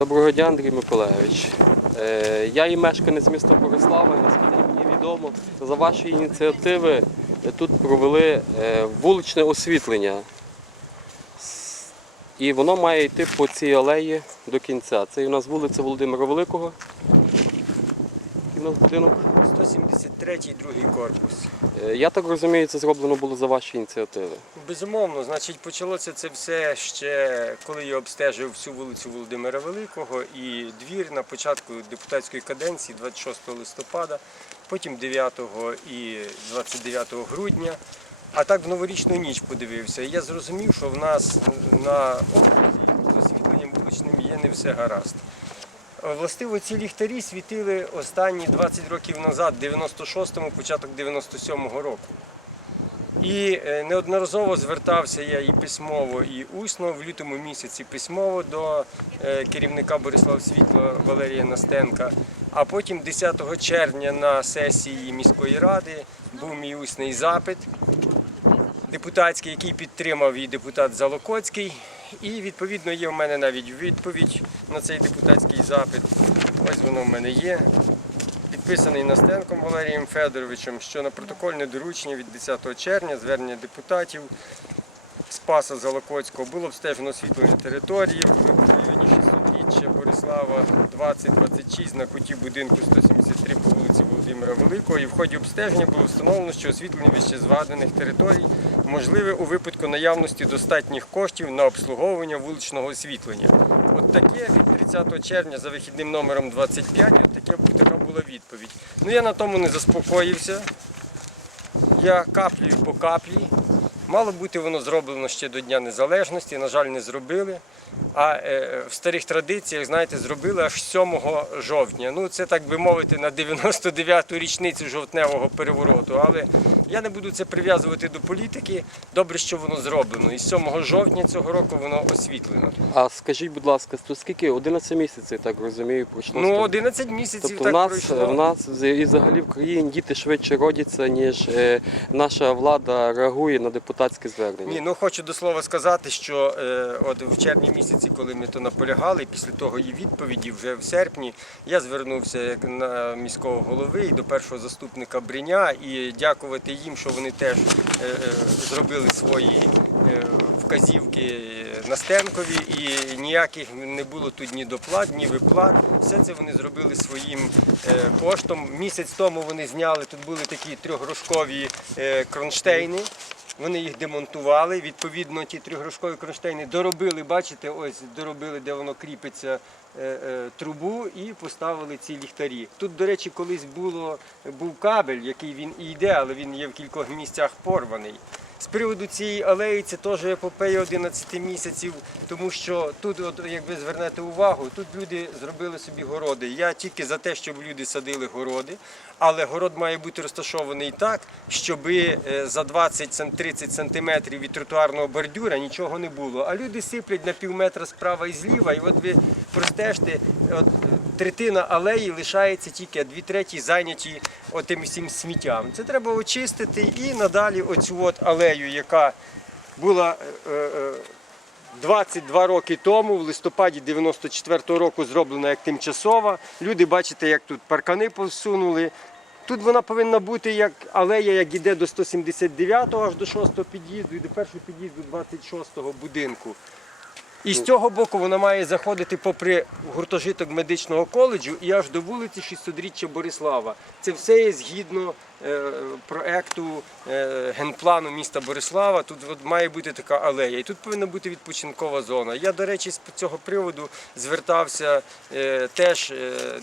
Доброго дня, Андрій Миколайович. Е, Я є мешканець міста Борислава. Наскільки мені відомо, за вашої ініціативи е, тут провели е, вуличне освітлення. І воно має йти по цій алеї до кінця. Це у нас вулиця Володимира Великого. У будинок. 173-й другий корпус. Е, Я так розумію, це зроблено було за ваші ініціативи. Безумовно, значить, почалося це все ще коли я обстежив всю вулицю Володимира Великого і двір на початку депутатської каденції 26 листопада, потім 9 і 29 грудня. А так в новорічну ніч подивився. І я зрозумів, що в нас на окрузі з освітленням вуличним є не все гаразд. Властиво ці ліхтарі світили останні 20 років назад, 96-му, початок 97-го року. І е, неодноразово звертався я і письмово, і усно в лютому місяці письмово до е, керівника Борислав Світла Валерія Настенка. А потім 10 червня на сесії міської ради був мій усний запит депутатський, який підтримав і депутат Залокоцький. І відповідно є в мене навіть відповідь на цей депутатський запит. Ось воно в мене є. Підписаний Настенком Валерієм Федоровичем, що на протокольне доручення від 10 червня звернення депутатів Спаса Залокоцького було обстежено освітлення території 600-річчя Борислава 20-26 на куті будинку 173 по вулиці Володимира Великого. І в ході обстеження було встановлено, що освітлення вищезгаданих територій можливе у випадку наявності достатніх коштів на обслуговування вуличного освітлення. От таке від 30 червня за вихідним номером 25, от таке, така була відповідь. Ну я на тому не заспокоївся. Я каплею по каплі. Мало бути воно зроблено ще до Дня Незалежності, на жаль, не зробили. А е, в старих традиціях, знаєте, зробили аж 7 жовтня. Ну, це так би мовити, на 99-ту річницю жовтневого перевороту. Але я не буду це прив'язувати до політики. Добре, що воно зроблено. І 7 жовтня цього року воно освітлено. А скажіть, будь ласка, то скільки? 11 місяців, так розумію, пройшло. Ну, 11 місяців Тобто в так нас, пройшло. в нас і взагалі в країні діти швидше родяться, ніж е, наша влада реагує на депутатське звернення. Ні, ну хочу до слова сказати, що е, от в червні місяці, коли ми то наполягали, після того її відповіді, вже в серпні, я звернувся як на міського голови і до першого заступника Бриня і дякувати їм, що вони теж е, е, зробили свої е, вказівки Настенкові, і ніяких не було тут ні доплат, ні виплат. Все це вони зробили своїм е, коштом. Місяць тому вони зняли, тут були такі трьохгрошкові е, кронштейни. Вони їх демонтували. Відповідно, ті тригрошкові кронштейни доробили, бачите, ось доробили, де воно кріпиться е, е, трубу, і поставили ці ліхтарі. Тут, до речі, колись було, був кабель, який він і йде, але він є в кількох місцях порваний. З приводу цієї алеї це теж епопея 11 місяців, тому що тут, от, як ви звернете увагу, тут люди зробили собі городи. Я тільки за те, щоб люди садили городи, але город має бути розташований так, щоб за 20-30 сантиметрів від тротуарного бордюра нічого не було. А люди сиплять на пів метра справа і зліва, і от ви простежте, от, третина алеї лишається тільки, а дві треті зайняті отим всім сміттям. Це треба очистити і надалі оцю от алею, яка була е, е, 22 роки тому, в листопаді 94-го року зроблена як тимчасова. Люди бачите, як тут паркани посунули. Тут вона повинна бути як алея, як іде до 179-го аж до 6-го під'їзду і до першого під'їзду 26-го будинку. І з цього боку вона має заходити попри гуртожиток медичного коледжу і аж до вулиці 600-річчя Борислава. Це все є згідно е, проекту е, генплану міста Борислава. Тут має бути така алея. І тут повинна бути відпочинкова зона. Я, до речі, з цього приводу звертався е, теж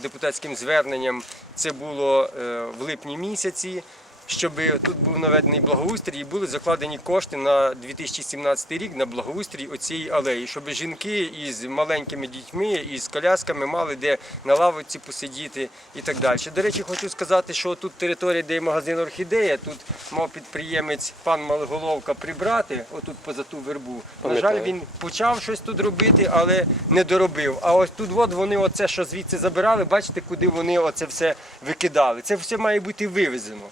депутатським зверненням. Це було в липні місяці щоб тут був наведений благоустрій і були закладені кошти на 2017 рік на благоустрій оцієї алеї, щоб жінки із маленькими дітьми і з колясками мали де на лавочці посидіти і так далі. До речі, хочу сказати, що тут територія, де є магазин орхідея, тут мав підприємець пан Малоголовка прибрати, отут поза ту вербу. На жаль, він почав щось тут робити, але не доробив. А ось тут от вони оце, що звідси забирали, бачите, куди вони оце все викидали. Це все має бути вивезено.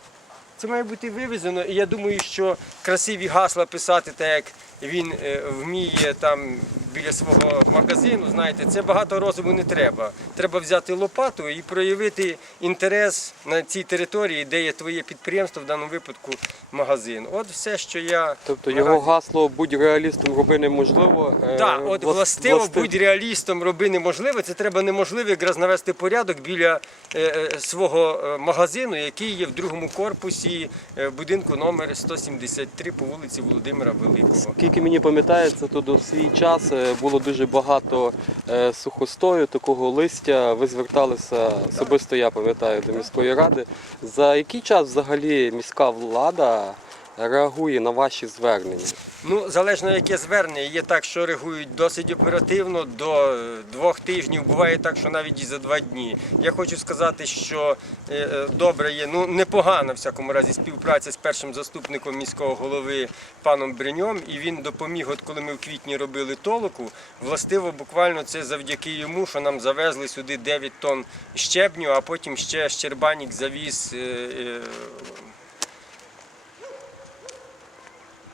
Це має бути вивезено, і я думаю, що красиві гасла писати, так як він е, вміє там біля свого магазину, знаєте, це багато розуму не треба. Треба взяти лопату і проявити інтерес на цій території, де є твоє підприємство, в даному випадку магазин. От все, що я Тобто наразі- його гасло будь реалістом роби неможливо. е, так, от влас- властиво власти- будь реалістом, роби неможливе. Це треба неможливо якраз навести порядок біля е, е, свого е, магазину, який є в другому корпусі е, будинку номер 173 по вулиці Володимира Великого. Скільки мені пам'ятається, то до свій час е, було дуже багато е, сухостою, такого листя. Ви зверталися особисто, я пам'ятаю, до міської ради. За який час взагалі міська влада реагує на ваші звернення? Ну, залежно яке звернення, є так, що реагують досить оперативно, до е, двох тижнів. Буває так, що навіть і за два дні. Я хочу сказати, що е, е, добре є, ну непогана в всякому разі співпраця з першим заступником міського голови паном Бриньом. І він допоміг, от коли ми в квітні робили толоку, властиво буквально це завдяки йому, що нам завезли сюди 9 тонн щебню, а потім ще Щербанік завіз.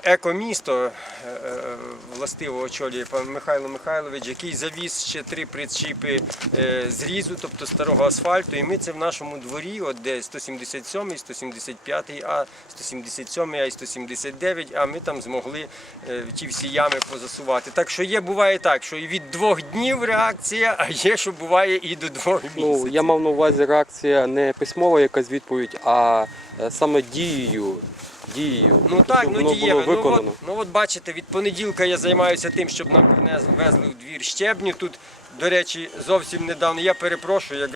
Екомісто е, е, властиво очолює пан Михайло Михайлович, який завіз ще три причіпи е, зрізу, тобто старого асфальту. І ми це в нашому дворі, от де 177, 175 А, 177 А і 179, а ми там змогли ті всі ями позасувати. Так що є, буває так, що і від двох днів реакція, а є, що буває і до двох місяців. Ну я мав на увазі реакція не письмова якась відповідь, а саме дією. Дією. Ну так, Щоб ну воно дієве. було Ну виконано. от, ну от бачите, від понеділка я займаюся тим, щоб нам принесли в двір щебню. Тут, до речі, зовсім недавно, я перепрошую, як